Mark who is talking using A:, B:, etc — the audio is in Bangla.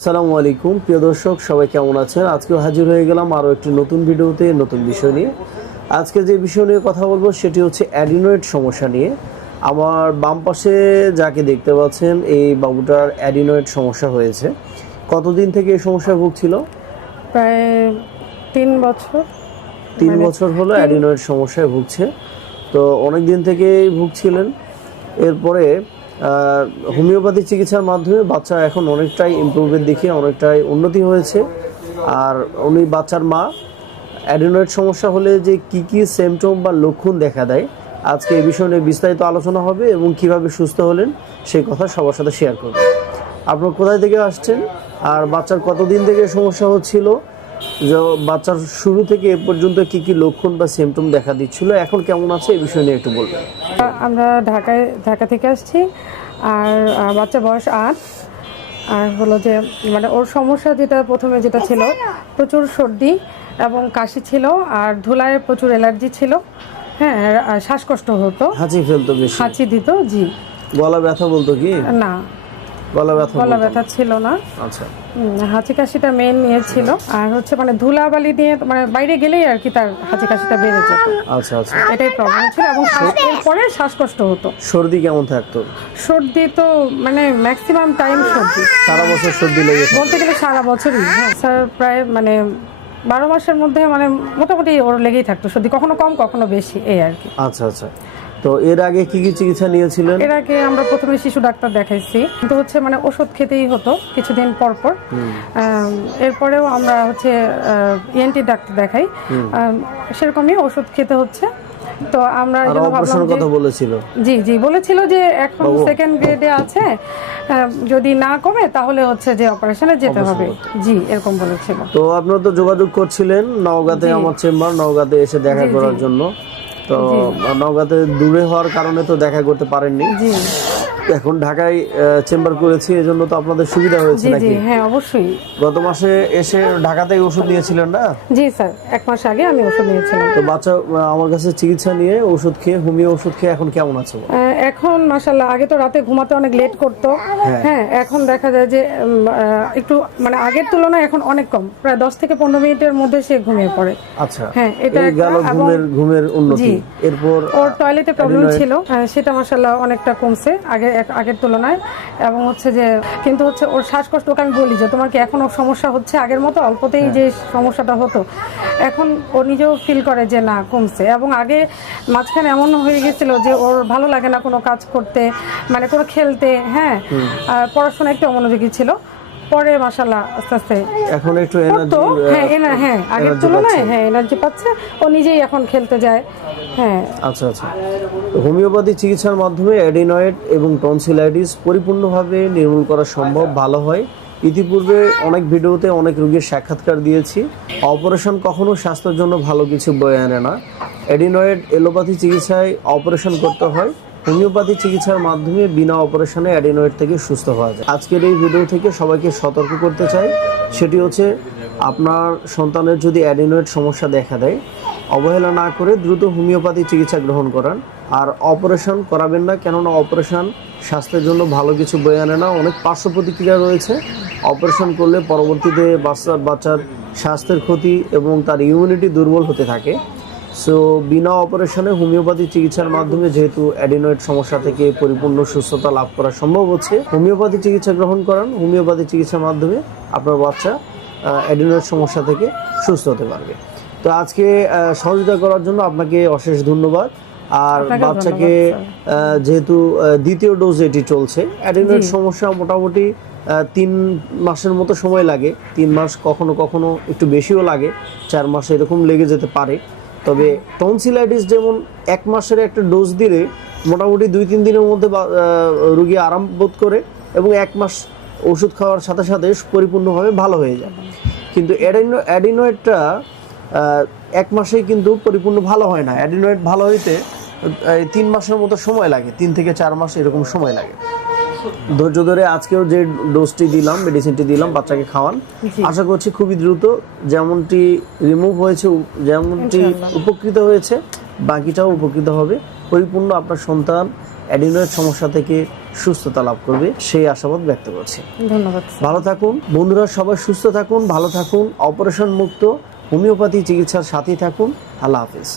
A: আসসালামু আলাইকুম। প্রিয় দর্শক সবাই কেমন আছেন? আজকেও হাজির হয়ে গেলাম আরও একটি নতুন ভিডিওতে নতুন বিষয় নিয়ে। আজকে যে বিষয় নিয়ে কথা বলব সেটি হচ্ছে অ্যাডিনয়েড সমস্যা নিয়ে। আমার বাম পাশে যাকে দেখতে পাচ্ছেন এই বাবুটার অ্যাডিনয়েড সমস্যা হয়েছে। কতদিন থেকে এই সমস্যায় ভুগছিল?
B: প্রায় তিন বছর।
A: তিন
B: মানে
A: বছর হলো অ্যাডিনয়েড সমস্যায় ভুগছে। তো অনেক দিন থেকেই ভুগছিলেন। এরপরে হোমিওপ্যাথি চিকিৎসার মাধ্যমে বাচ্চা এখন অনেকটাই ইমপ্রুভের দিকে, অনেকটাই উন্নতি হয়েছে। আর উনি বাচ্চার মা অ্যাডিনয়েড সমস্যা হলে যে কি কি সিমটম বা লক্ষণ দেখা দেয়, আজকে এই বিষয় নিয়ে বিস্তারিত আলোচনা হবে এবং কীভাবে সুস্থ হলেন সেই কথা সবার সাথে শেয়ার করবেন আপনার কোথায় থেকে আসছেন? আর বাচ্চার কতদিন থেকে সমস্যা হচ্ছিল? বাচ্চার শুরু থেকে এ পর্যন্ত কি কি লক্ষণ বা সিমটম দেখা দিচ্ছিল? এখন কেমন আছে? এই বিষয় নিয়ে একটু বলবেন।
B: আমরা ঢাকায় ঢাকা থেকে আসছি। আর বাচ্চা বয়স আট। আর হলো যে মানে ওর সমস্যা যেটা প্রথমে যেটা ছিল প্রচুর সর্দি এবং কাশি ছিল আর ধুলায় প্রচুর অ্যালার্জি ছিল। হ্যাঁ শ্বাসকষ্ট হতো।
A: হাঁচি ফেলতো
B: হাঁচি দিত জি।
A: গলা ব্যথা বলতো কি?
B: না।
A: গলা ব্যথা
B: গলা ব্যথা ছিল না।
A: আচ্ছা।
B: হাঁচি কাশিটা মেন নিয়ে ছিল। আর হচ্ছে মানে ধুলাবালি দিয়ে মানে বাইরে গেলেই আর কি তার হাঁচি কাশিটা বেড়ে যেত।
A: আচ্ছা আচ্ছা।
B: এটাই প্রবলেম ছিল এবং শ্বাস- এরপরে শ্বাসকষ্ট হতো।
A: সর্দি কেমন থাকতো?
B: সর্দি তো মানে ম্যাক্সিমাম টাইম সর্দি।
A: সারা বছর সর্দি লেগে
B: বলতে গেলে সারা বছরই। হ্যাঁ স্যার প্রায় মানে বারো মাসের মধ্যে মানে মোটামুটি ওর লেগেই থাকতো। সর্দি কখনো কম কখনো বেশি এই আর কি।
A: আচ্ছা আচ্ছা। তো এর আগে কি কি চিকিৎসা নিয়েছিলেন?
B: এর আগে আমরা প্রথমে শিশু ডাক্তার দেখাইছি। কিন্তু হচ্ছে মানে ওষুধ খেতেই হতো কিছুদিন পর পর। এরপরেও আমরা হচ্ছে ইএনটি ডাক্তার দেখাই। সেরকমই ওষুধ খেতে হচ্ছে। তো আমরা যে
A: কথা বলেছিল।
B: জি জি বলেছিল যে এখন সেকেন্ড গ্রেডে আছে। যদি না কমে তাহলে হচ্ছে যে অপারেশনে যেতে হবে। জি এরকম বলেছিল।
A: তো আপনারা তো যোগাযোগ করছিলেন নওগাঁতে আমার চেম্বার নওগাঁতে এসে দেখা করার জন্য। তো নওগাঁতে দূরে হওয়ার কারণে তো দেখা করতে পারেননি। এখন ঢাকায় চেম্বার করেছি এজন্য তো আপনাদের সুবিধা হয়েছে নাকি?
B: হ্যাঁ অবশ্যই।
A: গত মাসে এসে ঢাকাতেই ওষুধ নিয়েছিলেন না?
B: জি স্যার এক মাস আগে আমি ওষুধ নিয়েছিলাম।
A: তো বাচ্চা আমার কাছে চিকিৎসা নিয়ে ওষুধ খেয়ে হোমিও ওষুধ খেয়ে এখন কেমন আছে?
B: এখন মাসাল্লাহ আগে তো রাতে ঘুমাতে অনেক লেট করতো। হ্যাঁ। এখন দেখা যায় যে একটু মানে আগের তুলনায় এখন অনেক কম। প্রায় দশ থেকে পনেরো মিনিটের মধ্যে সে ঘুমিয়ে পড়ে।
A: আচ্ছা
B: হ্যাঁ, এটা
A: ঘুমের ঘুমের উন্নতি। এরপর
B: ওর টয়লেটে প্রবলেম ছিল। আহ, সেটা মাসাল্লাহ অনেকটা কমছে আগে আগের তুলনায়। এবং হচ্ছে যে কিন্তু হচ্ছে ওর শ্বাসকষ্ট ওকে আমি বলি যে তোমার কি এখনও সমস্যা হচ্ছে? আগের মতো অল্পতেই যে সমস্যাটা হতো এখন ও নিজেও ফিল করে যে না কমছে। এবং আগে মাঝখানে এমন হয়ে গেছিল যে ওর ভালো লাগে না কোনো কাজ করতে মানে কোনো খেলতে হ্যাঁ? আর পড়াশোনা একটু অমনোযোগী ছিল। পরে মাসাল্লাহ আস্তে আস্তে
A: এখন একটু এনার্জি
B: হ্যাঁ এনা হ্যাঁ আগের তুলনায় হ্যাঁ এনার্জি পাচ্ছে। ও নিজেই এখন খেলতে যায় হ্যাঁ।
A: আচ্ছা আচ্ছা। হোমিওপ্যাথি চিকিৎসার মাধ্যমে অ্যাডিনয়েড এবং টনসিলাইটিস পরিপূর্ণভাবে নির্মূল করা সম্ভব ভালো হয়। ইতিপূর্বে অনেক ভিডিওতে অনেক রোগীর সাক্ষাৎকার দিয়েছি। অপারেশন কখনো স্বাস্থ্যের জন্য ভালো কিছু বয়ে আনে না। অ্যাডিনয়েড এলোপ্যাথি চিকিৎসায় অপারেশন করতে হয়। হোমিওপ্যাথি চিকিৎসার মাধ্যমে বিনা অপারেশনে অ্যাডিনয়েড থেকে সুস্থ হওয়া যায়। আজকের এই ভিডিও থেকে সবাইকে সতর্ক করতে চাই। সেটি হচ্ছে, আপনার সন্তানের যদি অ্যাডিনয়েড সমস্যা দেখা দেয় অবহেলা না করে দ্রুত হোমিওপ্যাথি চিকিৎসা গ্রহণ করান। আর অপারেশন করাবেন না, কেননা অপারেশন স্বাস্থ্যের জন্য ভালো কিছু বয়ে আনে না। অনেক পার্শ্ব প্রতিক্রিয়া রয়েছে। অপারেশন করলে পরবর্তীতে বাচ্চা, বাচ্চার স্বাস্থ্যের ক্ষতি এবং তার ইমিউনিটি দুর্বল হতে থাকে। সো বিনা অপারেশনে হোমিওপ্যাথি চিকিৎসার মাধ্যমে যেহেতু অ্যাডিনয়েড সমস্যা থেকে পরিপূর্ণ সুস্থতা লাভ করা সম্ভব হচ্ছে, হোমিওপ্যাথি চিকিৎসা গ্রহণ করান। হোমিওপ্যাথি চিকিৎসার মাধ্যমে আপনার বাচ্চা অ্যাডিনয়েড সমস্যা থেকে সুস্থ হতে পারবে। তো আজকে সহযোগিতা করার জন্য আপনাকে অশেষ ধন্যবাদ। আর বাচ্চাকে যেহেতু দ্বিতীয় ডোজ এটি চলছে অ্যাডিনয়েড সমস্যা মোটামুটি তিন মাসের মতো সময় লাগে। তিন মাস কখনো কখনো একটু বেশিও লাগে চার মাস এরকম লেগে যেতে পারে। তবে টনসিলাইটিস যেমন এক মাসের একটা ডোজ দিলে মোটামুটি দুই তিন দিনের মধ্যে আহ, আরাম বোধ করে এবং এক মাস ওষুধ খাওয়ার সাথে সাথে পরিপূর্ণভাবে ভালো হয়ে যায়। কিন্তু অ্যাডিনো অ্যাডিনয়েডটা এক মাসেই কিন্তু পরিপূর্ণ ভালো হয় না। অ্যাডিনয়েড ভালো হইতে তিন মাসের মতো সময় লাগে। তিন থেকে চার মাস এরকম সময় লাগে। ধৈর্য ধরে আজকেও যে ডোজটি দিলাম মেডিসিনটি দিলাম বাচ্চাকে খাওয়ান। আশা করছি খুবই দ্রুত যেমনটি রিমুভ হয়েছে যেমনটি উপকৃত হয়েছে বাকিটাও উপকৃত হবে। পরিপূর্ণ আপনার সন্তান অ্যাডিনয়েড সমস্যা থেকে সুস্থতা লাভ করবে সেই আশাবাদ ব্যক্ত করছি।
B: ধন্যবাদ।
A: ভালো থাকুন। বন্ধুরা সবাই সুস্থ থাকুন ভালো থাকুন অপারেশন মুক্ত। হোমিওপ্যাথি চিকিৎসার সাথেই থাকুন। আল্লাহ হাফিজ।